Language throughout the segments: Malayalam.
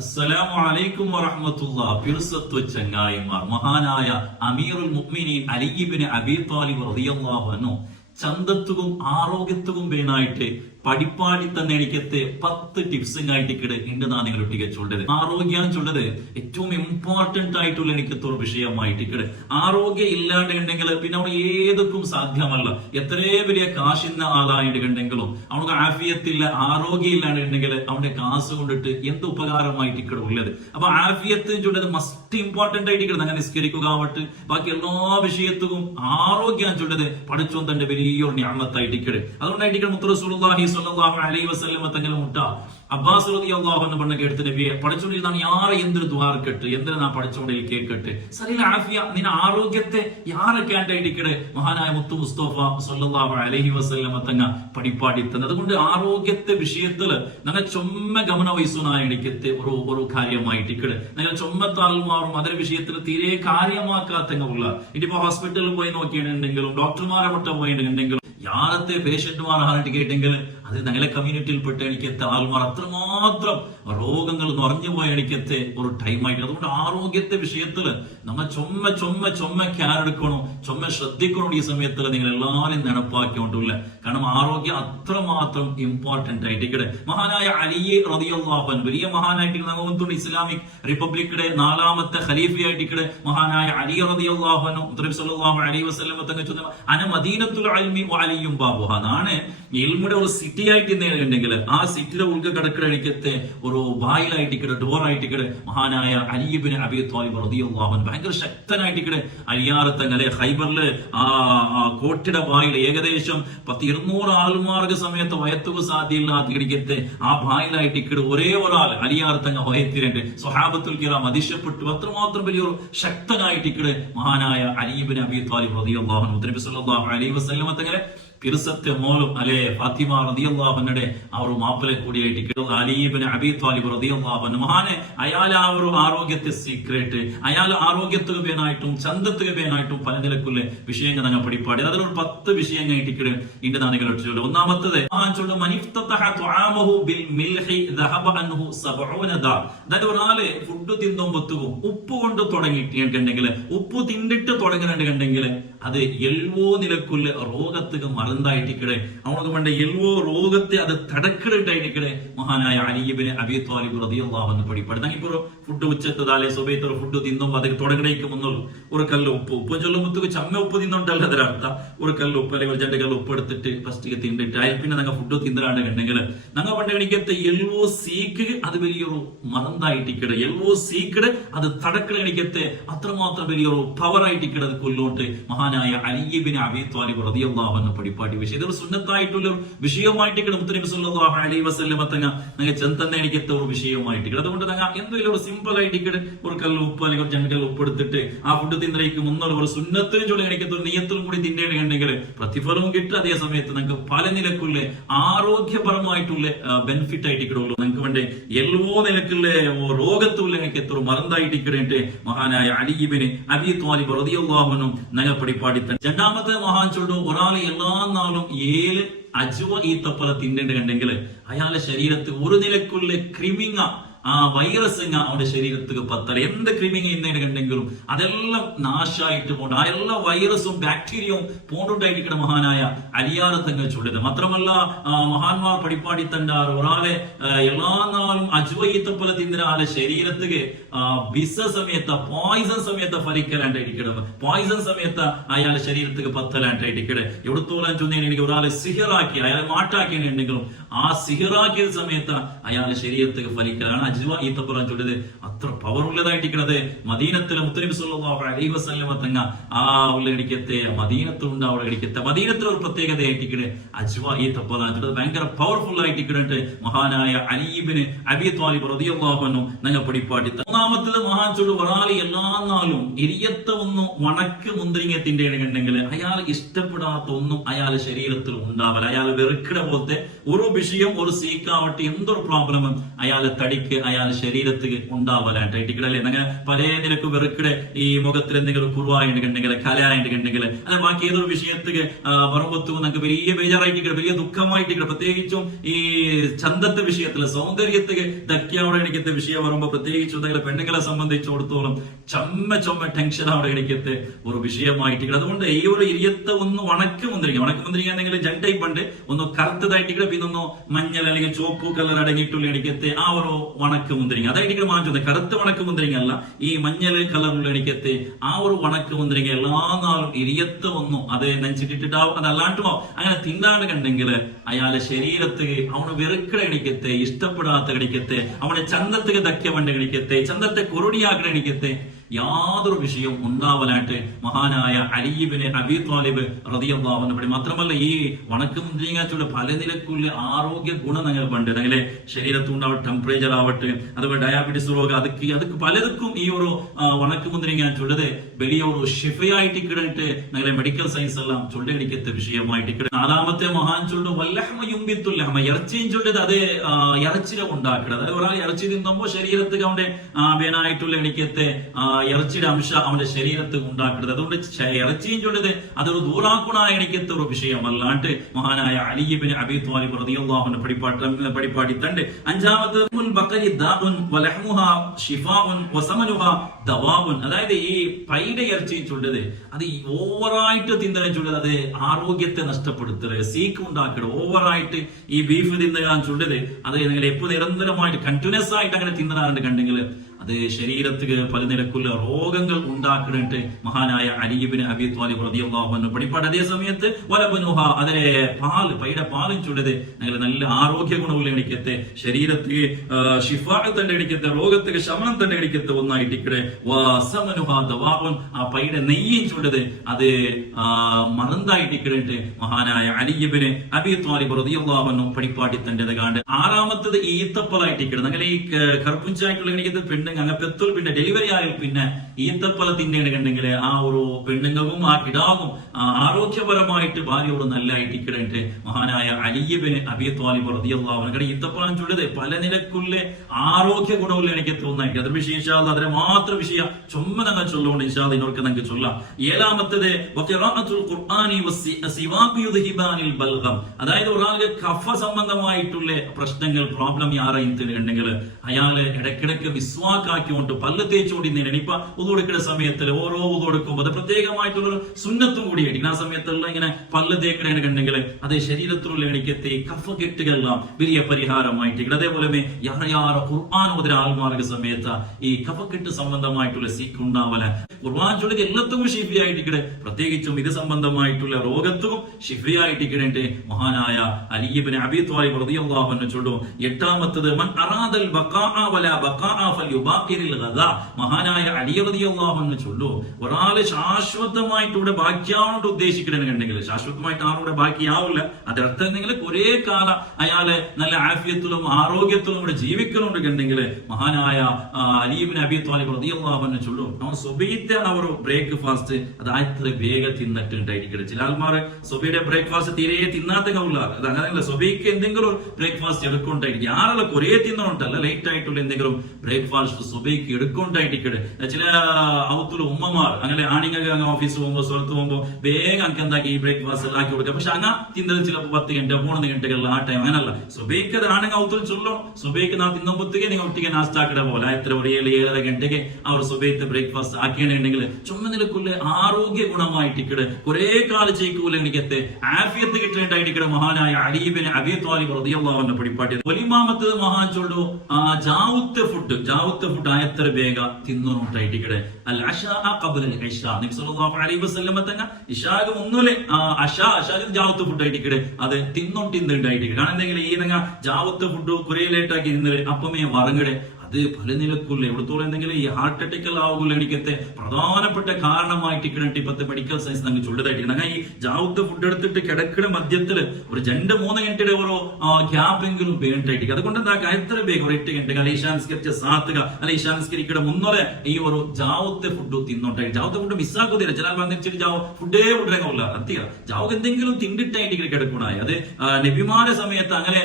അസ്സലാമു അലൈക്കും വറഹ്മത്തുള്ളാഹി. പിർസത്വ ചങ്ങായിമാർ, മഹാനായ അമീറുൽ മുഅ്മിനീൻ അലി ഇബ്നു അബീ ത്വാലിബ് റളിയല്ലാഹു അൻഹു ചന്തത്തും ആരോഗ്യത്തും വേണായിട്ട് പഠിപ്പാടി തന്നെ എനിക്കത്തെ 10 ടിപ്സും ആയിട്ടിക്കട് ഉണ്ട് നാ നിങ്ങൾ ഒട്ടിക്ക് ചൊല്ലത്. ആരോഗ്യം ചൊല്ലത് ഏറ്റവും ഇമ്പോർട്ടന്റ് ആയിട്ടുള്ള എനിക്കത്തൊരു വിഷയമായിട്ടിക്കട്. ആരോഗ്യം ഇല്ലാണ്ട് ഉണ്ടെങ്കിൽ പിന്നെ അവന് ഏതൊക്കും സാധ്യമല്ല. എത്രേ വലിയ കാശിന്ന ആളായിട്ടുണ്ടെങ്കിലും അവർക്ക് ആഫിയത്തില്ല, ആരോഗ്യം ഇല്ലാണ്ടുണ്ടെങ്കിൽ അവന്റെ കാശ് കൊണ്ടിട്ട് എന്ത് ഉപകാരമായിട്ടിക്കട് ഉള്ളത്. അപ്പൊ ആഫിയത്ത് ചൊല്ലത് മസ്റ്റ് ഇമ്പോർട്ടന്റ് ആയിട്ടിക്കട്. അങ്ങനെ നിസ്കരിക്കുക ആവട്ടെ, ബാക്കി എല്ലാ വിഷയത്തും ആരോഗ്യം ചൊല്ലത് പഠിച്ചോൻ തന്റെ വലിയൊരു ഞാമത്തായിട്ടിക്കട്. അതുകൊണ്ടായിട്ടിക്കട് മുത്ത് റസൂലുള്ളാഹി സ്വല്ലല്ലാഹു അലൈഹി വസല്ലം തങ്ങളെ മുട്ട അബ്ബാസ് റളിയല്ലാഹു അൻഹു പറഞ്ഞ കേട്ട് നബിയെ പഠിച്ചോണ്ടിരുന്നാണ് യാറെ എന്തൊരു ദ്വാരക്കെട്ട് എന്തിനാ നാ പഠിച്ചോണ്ടിൽ കേൾക്കട്ടെ സലീൽ ആഫിയ നിന്റെ ആരോഗ്യത്തെ യാറെ കേട്ടായിട്ടിക്കടെ മഹാനായ മുത്തു മുസ്തഫ സ്വല്ലല്ലാഹു അലൈഹി വസല്ലം തങ്ങ പഠിപ്പാടി തന്നെ. അതുകൊണ്ട് ആരോഗ്യത്തെ വിഷയത്തില് ഞങ്ങൾ ചൊമ്മ ഗമന വയസ്സുനായിക്കത്തെ ഒരു കാര്യമായിട്ടിക്കടെ. ഞങ്ങൾ ചൊമ്മത്താൽമാറും അതേ വിഷയത്തിൽ തീരെ കാര്യമാക്കാത്തങ്ങുള്ള ഇനിയിപ്പോ ഹോസ്പിറ്റലിൽ പോയി നോക്കിയിട്ടുണ്ടെങ്കിലും ഡോക്ടർമാരെ മുട്ട പോയിട്ടുണ്ടെങ്കിലും യാറത്തെ പേഷ്യന്റുമാരായിട്ട് കേട്ടെങ്കിൽ അത് ഞങ്ങളെ കമ്മ്യൂണിറ്റിയിൽപ്പെട്ട എനിക്കത്തെ ആൾമാർ അത്രമാത്രം രോഗങ്ങൾ നിറഞ്ഞു പോയ എനിക്കത്തെ ഒരു ടൈമായിട്ട്. അതുകൊണ്ട് ആരോഗ്യത്തെ വിഷയത്തില് നമ്മൾ ചൊമ്മ കെയർ എടുക്കണം, ചൊമ്മ ശ്രദ്ധിക്കണം. ഈ സമയത്തിൽ നിങ്ങൾ എല്ലാവരും നടപ്പാക്കിക്കൊണ്ടില്ല. കാരണം ആരോഗ്യം അത്രമാത്രം ഇമ്പോർട്ടന്റ് ആയിട്ട്. മഹാനായ അലി റളിയല്ലാഹു അൻഹു വലിയ മഹാനായിട്ട് നമുക്ക് ഇസ്ലാമിക് റിപ്പബ്ലിക്കിന്റെ 4ാമത്തെ ഖലീഫയായിട്ട് മഹാനായ അലി റളിയല്ലാഹു അൻഹു നബി സല്ലല്ലാഹു അലൈഹി വസല്ലം തങ്ങൾ ചൊന്ന അന മദീനത്തുൽ ഇൽമി വഅലിയും ബാബുഹ. നാണ് ഇൽമുടെ ഒരു സിറ്റി ആയിട്ട് ഉണ്ടെങ്കിൽ ആ സിറ്റിയുടെ ഉൾക്ക കിടക്കുന്ന എനിക്കത്തെ ഒരു ബായിലായിട്ടിക്കടെ ഡോറായിട്ടിക്കടെ മഹാനായ അലി ഇബ്നു അബീ ത്വാലിബ് റളിയല്ലാഹു അൻഹു ഭയങ്കര ശക്തനായിട്ടിക്കടെ അലിയാറത്തങ്ങലെ ഹൈബറില് ആ കോട്ടയുടെ ബായിൽ ഏകദേശം 200 ആൾമാർക്ക് സമയത്ത് വയത്തുക സാധ്യമില്ലാത്ത ഇടിക്കത്തെ ആ ബായിലായിട്ടിക്കടെ ഒരേ ഒരാൾ അലിയാറത്തങ്ങ വയത്തിരണ്ട് സ്വഹാബത്തുൽ കിറാം അതിശയപ്പെട്ടു. അത്രമാത്രം വലിയൊരു ശക്തനായിട്ടിക്കടെ മഹാനായ അലി ഇബ്നു അബീ ത്വാലിബ് റളിയല്ലാഹു അൻഹു നബി സല്ലല്ലാഹു അലൈഹി വസല്ലം തങ്ങളെ പിർസത്തെ മോളും അല്ലെ ഫാത്തിമ റളിയല്ലാഹു അൻഹയുടെ ആ ഒരു മാപ്പിളെ കൂടിയായിട്ട് അലി ഇബ്നു അബീ ത്വാലിബ് റളിയല്ലാഹു അൻഹു മഹാനെ അയാൾ ആ ഒരു ആരോഗ്യത്തെ സീക്രട്ട് അയാൾ ആരോഗ്യത്തിന് വേനായിട്ടും ചന്തത്തിന് വേനായിട്ടും പല നിലക്കുള്ള വിഷയങ്ങൾ ഞങ്ങൾ പഠിപ്പാടി. അതിലൊരു 10 വിഷയങ്ങൾ ഇട്ടിട്ട് ഇന്റെ നാണികൾ ഒഴിച്ചുള്ളൂ. ഒന്നാമത്തത് അതായത് ഒരാള് ഫുഡ് തിന്നുമ്പത്തും ഉപ്പ് കൊണ്ട് തുടങ്ങിയിട്ടുണ്ടെങ്കിൽ ഉപ്പ് തിന്നിട്ട് തുടങ്ങുന്നുണ്ടെങ്കിൽ അത് എൽവോ നിലക്കുള്ള രോഗത്തിന് മറന്നായിട്ടിക്കടെ അവർക്ക് വേണ്ട എൽവോ രോഗത്തെ അത് തടക്കിട്ടായിട്ടിക്കടെ മഹാനായ അലി ഇബ്നു അബീ ത്വാലിബ് റളിയല്ലാഹു അൻഹു പഠിപ്പാട്. ഞങ്ങൾ ഫുഡ് ഉച്ചത്തതാലെ സുബൈത്ത് ഫുഡ് തിന്നുമ്പോൾ അത് തുടങ്ങണേക്ക് മുന്നോളൂ ഒരു കല്ല് ഉപ്പ് ചൊല്ലുമ്പത്തേക്ക് ചമ്മ ഉപ്പ് തിന്നുണ്ടല്ലോ അതിനർത്ഥ ഒരു കല്ല് ഉപ്പ് അല്ലെങ്കിൽ 2 കല്ല് ഉപ്പ് എടുത്തിട്ട് ഫസ്റ്റ് തിന്നിട്ട് അതിൽ പിന്നെ ഞങ്ങൾ ഫുഡ് തിന്നിടാണ്ടെങ്കിൽ ഞങ്ങൾ പണ്ട് എണിക്കത്തെ എൽവോ സീക്ക് അത് വലിയൊരു മറന്നായിട്ടിക്കടെ എൽവോ സീക്കട് അത് തടക്കണ എണിക്കത്തെ അത്രമാത്രം വലിയൊരു പവർ ആയിട്ടിക്കടെ അത് കൊല്ലോട്ട് മഹാനായ അലി ഇബ്നു അബീ ത്വാലിബ് റളിയല്ലാഹു അൻഹു പഠിപ്പാട്ടി വിഷയം. ഇതൊരു സുന്നത്തായിട്ടുള്ള വിഷയമായിട്ടിക്കടെ മുത്ത് നബി സല്ലല്ലാഹു അലൈഹി വസല്ലം തങ്ങ ഞങ്ങൾ ചെന്തന്നെ എനിക്കത്തെ ഒരു വിഷയമായിട്ടിക്കടെ. അതുകൊണ്ട് ഞങ്ങൾ എന്തെങ്കിലും ഒരു സിമ്പിൾ ആയിട്ടിക്കടെ ഒരു കല്ല് ഉപ്പ് അല്ലെങ്കിൽ 2 കല്ല് ഉപ്പ് എടുത്തിട്ട് ആ ഫുഡ് തിന്നലേക്ക് മുന്നുള്ള ഒരു സുന്നത്തിനും ചൊല്ലി എനിക്കത്തെ ഒരു നിയത്തിലും കൂടി തിന്നേണ്ടെങ്കിൽ പ്രതിഫലവും കിട്ടും. അതേ സമയത്ത് നിങ്ങൾക്ക് പല നിലക്കുള്ള ആരോഗ്യപരമായിട്ടുള്ള ബെനിഫിറ്റ് ആയിട്ടിക്കടുള്ളൂ. നിങ്ങൾക്ക് വേണ്ട എല്ലോ നിലക്കുള്ള രോഗത്തുള്ള എനിക്ക് എത്ര മറന്നായിട്ടിക്കടേട്ട് മഹാനായ അലി ഇബ്നു അബീ ത്വാലിബ് റളിയല്ലാഹു അൻഹു ഞങ്ങൾ പഠിപ്പാടി. രണ്ടാമത്തെ മഹാൻ ചൊല്ലു ഒരാൾ എല്ലാ നാളും 7 അജ്വ ഈ തപ്പല തിന്നേണ്ടെങ്കിൽ അയാളുടെ ശരീരത്തിൽ ഒരു നിലക്കുള്ള ക്രിമിങ്ങ ആ വൈറസ് അവന്റെ ശരീരത്തിൽ പത്തല എന്ത് ക്രിമിങ് ഇന്നുണ്ടെങ്കിലും അതെല്ലാം നാശമായിട്ട് പോണ്ട്. ആ എല്ലാ വൈറസും ബാക്ടീരിയയും പോണ്ടുണ്ടായിരിക്കണം മഹാനായ അലിയാറത്തങ്ങൾ ചൊല്ലത്. മാത്രമല്ല മഹാന്മാർ പഠിപ്പാടി തണ്ടാറ് ഒരാളെ എല്ലാ നാളും അജ്വയിത്തപ്പല തിന്ന ആളെ ശരീരത്തില് വിസ സമയത്ത് പോയിസൺ സമയത്ത് ഫലിക്കലാണ്ടായിരിക്കണം. പോയിസൺ സമയത്ത് അയാളെ ശരീരത്തില് പത്തലാണ്ടായിരിക്കട്ടെ. എവിടത്തോളം ചൊന്നെങ്കിൽ ഒരാളെ സിഹിറാക്കി അയാളെ മാട്ടാക്കിയിട്ടുണ്ടെങ്കിലും ആ സിഹിറാക്കിയ സമയത്ത് അയാളെ ശരീരത്തില് ഫലിക്കലാണ് ഈ തപ്പുറാൻ ചൊല്ലത്. അത്ര പവർ ഉള്ളതായിട്ടിരിക്കണത് മദീനത്തിലെ മുത്തനബി സല്ലല്ലാഹു അലൈഹി വസല്ലം തങ്ങ ആ ഉള്ള ഇടിക്കത്തെ മദീനത്തുണ്ട്. അവിടെ ഇടിക്കത്തെ മദീനത്തിൽ ഒരു പ്രത്യേകതയായിട്ടിരിക്കണേ അജ്വ ഈ തപ്പുറാൻ ചൊല്ലത് ഭയങ്കര പവർഫുൾ ആയിട്ടിരിക്കണേ മഹാനായ അലി ഇബ്നു അബീ ത്വാലിബ് റളിയല്ലാഹു അൻഹു ഞങ്ങൾ പഠിപ്പാട്ടി. മൂന്നാമത്തത് മഹാൻ ചൊല്ലു ഒരാള് എല്ലാ നാളും ഇരിയത്ത ഒന്നും വണക്ക് മുന്തിരിങ്ങ തിന്നേണ്ടെങ്കിൽ അയാൾ ഇഷ്ടപ്പെടാത്ത ഒന്നും അയാളുടെ ശരീരത്തിൽ ഉണ്ടാവില്ല. അയാൾ വെറുക്കിട പോലത്തെ ഒരു വിഷയം ഒരു സീക്കാവട്ടെ എന്തൊരു പ്രോബ്ലം അയാളെ തടിക്ക് അയാൾ ശരീരത്തിൽ ഉണ്ടാവലായിട്ടിക്കടെ അല്ലെ അങ്ങനെ പല നിലക്ക് വെറുക്കടെ ഈ മുഖത്തിൽ എന്തെങ്കിലും കുറുവായിട്ടുണ്ടെങ്കിൽ കലയായിട്ടുണ്ടെങ്കിൽ അല്ലെ ബാക്കി ഏതൊരു വിഷയത്തിൽ പറമ്പത്തു നമുക്ക് വലിയ ബേജാറായിട്ട് വലിയ ദുഃഖമായിട്ട് പ്രത്യേകിച്ചും ഈ ചന്തത്തെ വിഷയത്തിൽ സൗന്ദര്യത്തിൽ ധക്യാവിടെ ഇടിക്കത്തെ വിഷയം പറയുമ്പോൾ പ്രത്യേകിച്ചും പെണ്ണുങ്ങളെ സംബന്ധിച്ചിടത്തോളം ചൊമ്മ ടെൻഷൻ അവിടെ ഇടിക്കത്തെ ഒരു വിഷയമായിട്ട് അതുകൊണ്ട് ഈ ഒരു 21 വണക്കമുന്തിരിങ്ങ എന്തെങ്കിലും ജണ്ടൈപ്പ് ഉണ്ട് ഒന്ന് കറുത്തതായിട്ട് പിന്നെ ഒന്ന് മഞ്ഞൾ അല്ലെങ്കിൽ ചുവപ്പ് കളർ അടങ്ങിയിട്ടുള്ള ഇടിക്കത്തെ ആ ഒരു വണക്കമുന്തിരിങ്ങ അതായിട്ട് മാറ്റുന്നത് കറുത്ത വണക്കമുന്തിരിങ്ങ അല്ല ഈ മഞ്ഞൾ കളറുള്ള ഇടിക്കത്തെ ആ ഒരു വണക്കമുന്തിരിങ്ങ എല്ലാ നാളും 21 അത് നെഞ്ചിട്ടിട്ടാവും അതല്ലാണ്ടുമോ അങ്ങനെ തിന്നാണ്ട് കണ്ടെങ്കിൽ അയാളെ ശരീരത്തിൽ അവന് വെറുക്കട ഇടിക്കത്തെ ഇഷ്ടപ്പെടാത്ത ഇടിക്കത്തെ അവനെ ചന്തത്തിൽ ധക്യ വണ്ട ഇടിക്കത്തെ ചന്തത്തെ കുറുടിയാക്കണ ഇടിക്കത്തെ യാതൊരു വിഷയവും ഉണ്ടാവലായിട്ട് മഹാനായ അലി ഇബ്നു അബീ ത്വാലിബ് റളിയല്ലാഹു അൻഹു മാത്രമല്ല ഈ വണക്കമുന്തിരിങ്ങാച്ചുള്ള പല നിലക്കുള്ള ആരോഗ്യ ഗുണം നിങ്ങൾ പണ്ട് നിങ്ങളെ ശരീരത്തുണ്ടാവും ടെമ്പറേച്ചർ ആവട്ടെ അതുപോലെ ഡയാബറ്റീസ് രോഗം അതൊക്കെ പലർക്കും ഈ ഒരു വണക്കമുന്തിരിങ്ങാച്ചുള്ളത് വലിയ ഒരു ഷിഫയായിട്ട് കിടന്നിട്ട് നിങ്ങളെ മെഡിക്കൽ സയൻസ് എല്ലാം ചൊല്ലടിക്കത്തെ വിഷയമായിട്ട് കിട നാലാമത്തെ മഹാൻ ചൊല്ലു വല്ലഹ്മ ഇറച്ചിയും ചൊല്ലത് അത് ഇറച്ചിനെ ഉണ്ടാക്കുന്നത് അതായത് ഒരാൾ ഇറച്ചി തിന്നുമ്പോൾ ശരീരത്തിൽ അവന്റെ വേനായിട്ടുള്ള എണിക്കത്തെ ഇറച്ചിയുടെ അംശം അവന്റെ ശരീരത്തിൽ ഉണ്ടാക്കുന്നത് അതുകൊണ്ട് ഇറച്ചിയും ചൊല്ലത് അതൊരു ദൂറാക്കുണായ എണിക്കത്തെ ഒരു വിഷയമല്ലാണ്ട് മഹാനായ അലി ഇബ്നു അബീ ത്വാലിബ് റളിയല്ലാഹു അൻഹു പഠിപ്പാടി തണ്ട് അഞ്ചാമത്തെ അതായത് ഈ പൈയുടെ ഇറച്ചി ചൊല്ലത് അത് ഓവറായിട്ട് തിന്നണം ചൊല്ലത് അത് ആരോഗ്യത്തെ നഷ്ടപ്പെടുത്തരുത് സീക്ക് ഉണ്ടാക്കരുത് ഓവറായിട്ട് ഈ ബീഫ് തിന്നുക ചൊല്ലത് അത് നിങ്ങൾ എപ്പോ നിരന്തരമായിട്ട് കണ്ടിന്യൂസ് ആയിട്ട് അങ്ങനെ തിന്നറാറുണ്ട് കണ്ടെങ്കിൽ അത് ശരീരത്തിൽ പല നിലക്കുള്ള രോഗങ്ങൾ ഉണ്ടാക്കിയിട്ട് മഹാനായ അലി ഇബ്നു അബീ ത്വാലിബ് റളിയല്ലാഹു അൻഹു പഠിപ്പാട് അതേ സമയത്ത് വലബനുഹ അതിലെ പൈയുടെ പാലും ചുള്ളത് നിങ്ങൾ നല്ല ആരോഗ്യ ഗുണമുള്ള എണിക്കത്തെ ശരീരത്തിൽ ഷിഫാ തന്നെ എണിക്കത്തെ രോഗത്തിന് ശമനം തന്നെ എണിക്കത്തെ ഒന്നായിട്ടിക്കടെ വസമനുഹ ദവാഉൻ ആ പൈയുടെ നെയ്യും ചുള്ളത് അത് മറന്നായിട്ടിക്കടിട്ട് മഹാനായ അലി ഇബ്നു അബീ ത്വാലിബ് റളിയല്ലാഹു അൻഹു പഠിപ്പാടി തന്റെ കാണ്ട് ആറാമത്തത് ഈത്തപ്പലായിട്ടിക്കട നിങ്ങൾ ഈ കറുപ്പുഞ്ചായിട്ടുള്ള എണിക്കത്തെ പെണ്ണ് അങ്ങനെ പെത്തുൽ പിന്നെ ഡെലിവറി ആയാൽ പിന്നെ ഈത്തപ്പല തിന്നേണ്ട കണ്ടെങ്കിൽ ആ ഒരു പെണ്ണുങ്ങൾക്കും ആ കിടാവും ആരോഗ്യപരമായിട്ട് ഭാര്യയോട് നല്ല ഇട്ടിക്കിടയിട്ട് മഹാനായ അലി ഇബ്നു അബീ ത്വാലിബ് റളിയല്ലാഹു അൻഹു ഈത്തപ്പലം ചുള്ളത് പല നിലക്കുള്ള ആരോഗ്യ ഗുണമുള്ള എനിക്ക് തോന്നായിരിക്കും അതൊരു വിഷയം ഇൻഷാ അല്ലാഹ് അതിനെ മാത്രം വിഷയം ചുമ്മാ ഞങ്ങൾ ചൊല്ലുകൊണ്ട് ഇൻഷാ അല്ലാഹ് ഇവർക്ക് നമുക്ക് ചൊല്ലാം ഏഴാമത്തത് വഖിറാഅത്തുൽ ഖുർആനി വസിവാഖു യുദ്ഹിബാനിൽ ബൽഗം അതായത് ഒരാൾക്ക് കഫ സംബന്ധമായിട്ടുള്ള പ്രശ്നങ്ങൾ പ്രോബ്ലം ആരെങ്കിലും അയാൾ ഇടയ്ക്കിടയ്ക്ക് വിസ്വാക്കാക്കിക്കൊണ്ട് പല്ല് തേച്ചുകൊണ്ടിരുന്നേനെ ഇപ്പൊ ഉദുകൊടുക്കുന്ന സമയത്തിൽ ഓരോ ഉദുകൊടുക്കുമ്പോൾ അത് പ്രത്യേകമായിട്ടുള്ള സുന്നത്തും കൂടിയായിരിക്കും ആ സമയത്തുള്ള ഇങ്ങനെ പല്ല് തേക്കണേനെ കണ്ടെങ്കിൽ അത് ശരീരത്തിലുള്ള എണിക്കത്തെ കഫക്കെട്ടുകളെല്ലാം വലിയ പരിഹാരമായിട്ട് അതേപോലെ യാറെ ഖുർആൻ ഓതുന്ന ആൾമാർക്ക് സമയത്ത് ഈ കഫക്കെട്ട് സംബന്ധമായിട്ടുള്ള സീക്ക് ഉണ്ടാവല ഖുർആൻ ചൊല്ലി എല്ലാത്തും ഷിഫിയായിട്ടിക്കടെ പ്രത്യേകിച്ചും ഇത് സംബന്ധമായിട്ടുള്ള രോഗത്തും ഷിഫിയായിട്ടിക്കടേണ്ട മഹാനായ അലി ഇബ്നു അബീ ത്വാലിബ് റളിയല്ലാഹു അൻഹു ചൊല്ലു എട്ടാമത്തത് മൻ അറാദൽ ബഖാഅ വലാ ബഖാഅ ഫൽയുബാഖിരിൽ ഗദാ മഹാനായ അലി റളിയല്ലാഹു അൻഹു ചൊല്ലു ഒരാൾ ശാശ്വതമായിട്ട് ഇവിടെ ബാക്കിയാവണം ഉദ്ദേശിക്കണമെന്നുണ്ടെങ്കിൽ ശാശ്വതമായിട്ട് ആരുടെ ബാക്കിയാവില്ല അതിനർത്ഥം എന്തെങ്കിൽ ഒരേ കാലം അയാള് നല്ല ആഫിയത്തിലും ആരോഗ്യത്തിലും ഇവിടെ ജീവിക്കണമെന്നുണ്ടെങ്കിൽ മഹാനായ അലി ഇബ്നു അബീ ത്വാലിബ് റളിയല്ലാഹു അൻഹു ചൊല്ലു അവൻ സുബഹിത്തെ അവർ ബ്രേക്ക്ഫാസ്റ്റ് അതായത് വേഗം തിന്നിട്ടുണ്ടായിരിക്കും ചില ആൾമാർ സുബഹിയുടെ ബ്രേക്ക്ഫാസ്റ്റ് തീരെ തിന്നാത്ത കൗല അത് അങ്ങനെയല്ല സുബഹിക്ക് എന്തെങ്കിലും ബ്രേക്ക്ഫാസ്റ്റ് എടുക്കൊണ്ടായിരിക്കും ആളെ കുറേ തിന്നണുണ്ടല്ല ലേറ്റ് ആയിട്ടുള്ള എന്തെങ്കിലും ബ്രേക്ക്ഫാസ്റ്റ് സുബഹിക്ക് എടുക്കൊണ്ടായിട്ടിക്കടെ ചില ഔത്തുള്ള ഉമ്മമാർ അങ്ങനെ ആണിങ്ങ ഓഫീസ് പോകുമ്പോൾ സ്ഥലത്ത് പോകുമ്പോൾ വേഗം അനക്ക് എന്താക്കി ഈ ബ്രേക്ക്ഫാസ്റ്റ് ആക്കി കൊടുക്കുക പക്ഷെ അങ്ങ തിന്നത് ചിലപ്പോൾ 10 ഗಂಟೆ 3 ಗಂಟೆಗಳ ആ ടൈം അങ്ങനല്ല സുബഹിക്ക് അത് ആണെങ്കിൽ ഔത്തുൽ ചൊല്ലോ സുബഹിക്ക് നാ തിന്നുമ്പോഴത്തേക്ക് നിങ്ങൾ ഒട്ടിಗೆ നാസ്ത ആക്കിട പോലെ എത്ര ഒരു 7-7:30 ಗಂಟೆಗೆ അവർ സുബഹിത്തെ ബ്രേക്ക്ഫാസ്റ്റ് ആക്കിയിട്ടുണ്ടെങ്കിൽ ചുമന്നിലക്കുള്ള ആരോഗ്യ ഗുണമായിട്ടിക്കടെ കുറെ കാലം ചെയ്യൂല എനിക്കത്തെ ആഫിയത്ത് കിട്ടേണ്ടായിട്ടിക്കടെ മഹാനായ അലി ഇബ്നു അബീ ത്വാലിബ് റളിയല്ലാഹു അൻഹു പഠിപ്പാട്ടി ഒലിമാമത്തത് മഹാൻ ചൊല്ലു ജാവുത്തെ ഫുഡ് ആയത്ര വേഗ തിന്നുണ്ടായിട്ടിക്കടെ അൽ അശാ ഖബ്ല അൽ ഇശാ നബി സല്ലല്ലാഹു അലൈഹി വസല്ലം തങ്ങ ഇശാക്ക് മുന്നൂലെ അശാക്ക് ജാവുത്തെ ഫുഡ് ആയിട്ടിക്കടെ അത് തിന്നുണ്ടായിട്ടിക്കടെ കാരണം എന്തെങ്കിലും ഈ നങ്ങ ജാവുത്തെ ഫുഡ് കുറെ ലേറ്റ് ആക്കി തിന്നത് അപ്പമേ വറങ്ങടെ അത് പല നിലക്കുള്ള എവിടത്തോളം എന്തെങ്കിലും ഈ ഹാർട്ട് അറ്റാക്കൽ ആവുകയുള്ള എനിക്കത്തെ പ്രധാനപ്പെട്ട കാരണമായിട്ട് ഇപ്പത്തെ മെഡിക്കൽ സയൻസ് നമുക്ക് ചൊല്ലതായിട്ട് അങ്ങനെ ഈ ജാവുത്തെ ഫുഡ് എടുത്തിട്ട് കിടക്കുന്ന മധ്യത്തില് ഒരു 2-3 ഗಂಟೆയുടെ ഓരോ ഗ്യാപ്പെങ്കിലും വേണ്ടായിട്ട് അതുകൊണ്ട് എന്താ എത്ര വേഗം ഒരു 8 ഗಂಟೆ അല്ലെ ഈശാൻസ്കരിച്ച സാത്തുക അല്ലെ ഈശാൻസ്കരിക്കയുടെ മുന്നോലെ ഈ ഒരു ജാവുത്തെ ഫുഡ് തിന്നോട്ടെ ജാവുത്തെ ഫുഡ് മിസ്സാക്കുന്നില്ല ചില വന്നിട്ട് ജാവ് ഫുഡേ വിടേക്കില്ല അത്യ ജാവ് എന്തെങ്കിലും തിണ്ടിട്ടായിട്ട് കിടക്കണായി അത് നബിമാരുടെ സമയത്ത് അങ്ങനെ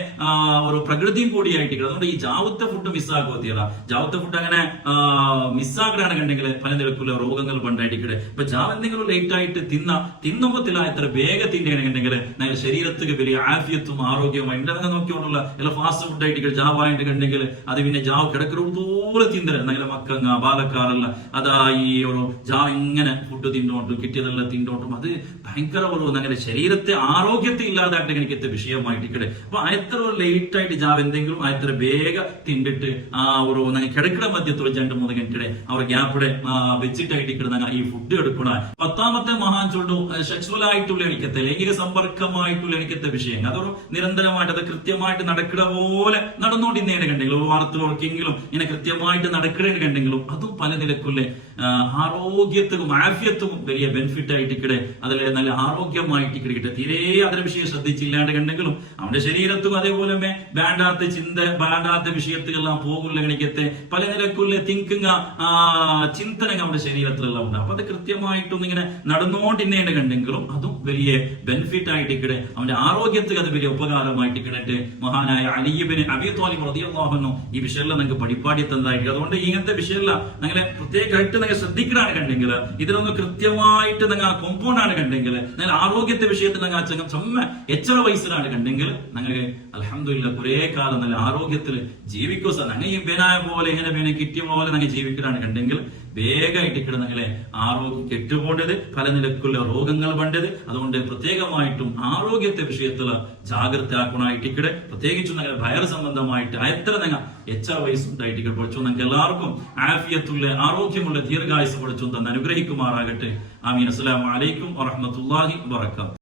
ഒരു പ്രകൃതിയും കൂടിയായിട്ട് അതുകൊണ്ട് ഈ ജാവുത്തെ ഫുഡ് മിസ്സാക്കുക തീറ ജാവത്തെ ഫുഡ് അങ്ങനെ മിസ്സാക്കണമെന്നുണ്ടെങ്കിൽ പല നിരക്കുള്ള രോഗങ്ങൾ പണ്ടായിട്ടിക്കടെ. ഇപ്പൊ ജാവ എന്തെങ്കിലും ലേറ്റ് ആയിട്ട് തിന്നുമ്പത്തില്ല എത്ര വേഗം തിന്നുകയാണെന്നുണ്ടെങ്കിൽ ഞങ്ങളുടെ ശരീരത്തിന് വലിയ ആഫിയത്തും ആരോഗ്യവും അതിന്റെ നോക്കിക്കൊണ്ടുള്ള എല്ലാ ഫാസ്റ്റ് ഫുഡ് ആയിട്ട് ജാവ ആയിട്ടുണ്ടെങ്കിൽ അത് പിന്നെ ജാവ കിടക്കുന്നതുപോലെ തിന്നല് ഞങ്ങളുടെ മക്കങ്ങ ബാലക്കാരല്ല അതാ ഈ ഒരു ജാവ ഇങ്ങനെ ഫുഡ് തിന്നോട്ടും കിട്ടിയതെല്ലാം തിന്നോട്ടും അത് ഭയങ്കര ഒരു ഞങ്ങളുടെ ശരീരത്തെ ആരോഗ്യത്തെ ഇല്ലാതായിട്ട് എനിക്ക് വിഷയമായിട്ടിക്കടെ. അപ്പൊ എത്ര ലേറ്റ് ആയിട്ട് ജാവ എന്തെങ്കിലും എത്ര വേഗം തിന്നിട്ട് ആ ഒരു കിടക്കിട മധ്യത്തോടെ 2-3 ഗಂಟೆ അവർ ഗ്യാപ്പിടെ വെച്ചിട്ടായിട്ട് കിടന്ന ഈ ഫുഡ് എടുക്കണ. 10ാമത്തെ മഹാൻ ചൊല്ലു സെക്സ്വൽ ആയിട്ടുള്ള എനിക്കത്തെ ലൈംഗിക സമ്പർക്കമായിട്ടുള്ള എനിക്കത്തെ വിഷയം അതൊരു നിരന്തരമായിട്ട് അത് കൃത്യമായിട്ട് നടക്കുക പോലെ നടന്നുകൊണ്ടിരുന്നേനെ കണ്ടെങ്കിലും ഒരു വാർത്തകളൊക്കെങ്കിലും ഇങ്ങനെ കൃത്യമായിട്ട് നടക്കണേ കണ്ടെങ്കിലും അതും പല നിലക്കുള്ള ആരോഗ്യത്തിനും ആഫ്യത്തും വലിയ ബെനിഫിറ്റ് ആയിട്ടിക്കടെ അതിലെ നല്ല ആരോഗ്യമായിട്ട് കിടക്കട്ടെ. തീരെ അതിന്റെ വിഷയം ശ്രദ്ധിച്ചില്ലാണ്ട് കണ്ടെങ്കിലും അവന്റെ ശരീരത്തും അതേപോലെ വേണ്ടാത്ത ചിന്ത വേണ്ടാത്ത വിഷയത്തിലെല്ലാം പോകുള്ള കണിക്കത്തെ പല നിലക്കുള്ള തിങ്കിങ് ചിന്തനങ്ങൾ അവന്റെ ശരീരത്തിലെല്ലാം ഉണ്ട്. അപ്പൊ അത് കൃത്യമായിട്ടൊന്നും ഇങ്ങനെ നടന്നുകൊണ്ടിരുന്നേണ്ട കണ്ടെങ്കിലും അതും വലിയ ബെനിഫിറ്റ് ആയിട്ടിക്കടെ അവന്റെ ആരോഗ്യത്തിന് അത് വലിയ ഉപകാരമായിട്ട് കിടട്ടെ. മഹാനായ അലി ഇബ്നു അബീ ത്വാലിബ് റളിയല്ലാഹു അൻഹു ഈ വിഷയമെല്ലാം നിങ്ങൾക്ക് പഠിപ്പാടി തന്നതായിട്ട് അതുകൊണ്ട് ഇങ്ങനത്തെ വിഷയമെല്ലാം നിങ്ങളെ പ്രത്യേകമായിട്ട് നിങ്ങൾ ശ്രദ്ധിക്കണാണ് കണ്ടെങ്കിൽ ഇതിലൊന്ന് കൃത്യമായിട്ട് നിങ്ങൾ കോമ്പൗണ്ട് ആണ് കണ്ടെങ്കിൽ നിങ്ങൾ ആരോഗ്യത്തെ വിഷയത്തിൽ നിങ്ങൾ എത്ര വയസ്സിലാണ് കണ്ടെങ്കിൽ നിങ്ങൾക്ക് അൽഹംദുലില്ലാഹ് കുറെ കാലം നല്ല ആരോഗ്യത്തിൽ ജീവിക്കോ സാർ. നിങ്ങൾ ഈ ബേനായ പോലെ ഇങ്ങനെ ബേനെ കിട്ടിയ പോലെ നിങ്ങൾ ജീവിക്കലാണ് കണ്ടെങ്കിൽ വേഗമായിട്ട് കിടന്നങ്ങളെ ആരോഗ്യം കെട്ടുപോണ്ടത് പല നിലക്കുള്ള രോഗങ്ങൾ വേണ്ടത്. അതുകൊണ്ട് പ്രത്യേകമായിട്ടും ആരോഗ്യത്തെ വിഷയത്തിൽ ജാഗ്രത ആക്കണമായിട്ടിക്കടെ. പ്രത്യേകിച്ചും നിങ്ങൾ വയറ് സംബന്ധമായിട്ട് എത്ര നിങ്ങൾ എത്ര വയസ്സുണ്ടായിട്ട് പഠിച്ചു നിങ്ങൾക്ക് എല്ലാവർക്കും ആഫിയത്തുള്ള ആരോഗ്യമുള്ള ദീർഘായുസ് പഠിച്ചു തന്നെ അനുഗ്രഹിക്കുമാറാകട്ടെ. ആമീൻ. അസ്സലാമു അലൈക്കും വറഹ്മത്തുള്ളാഹി വബറകാതുഹു.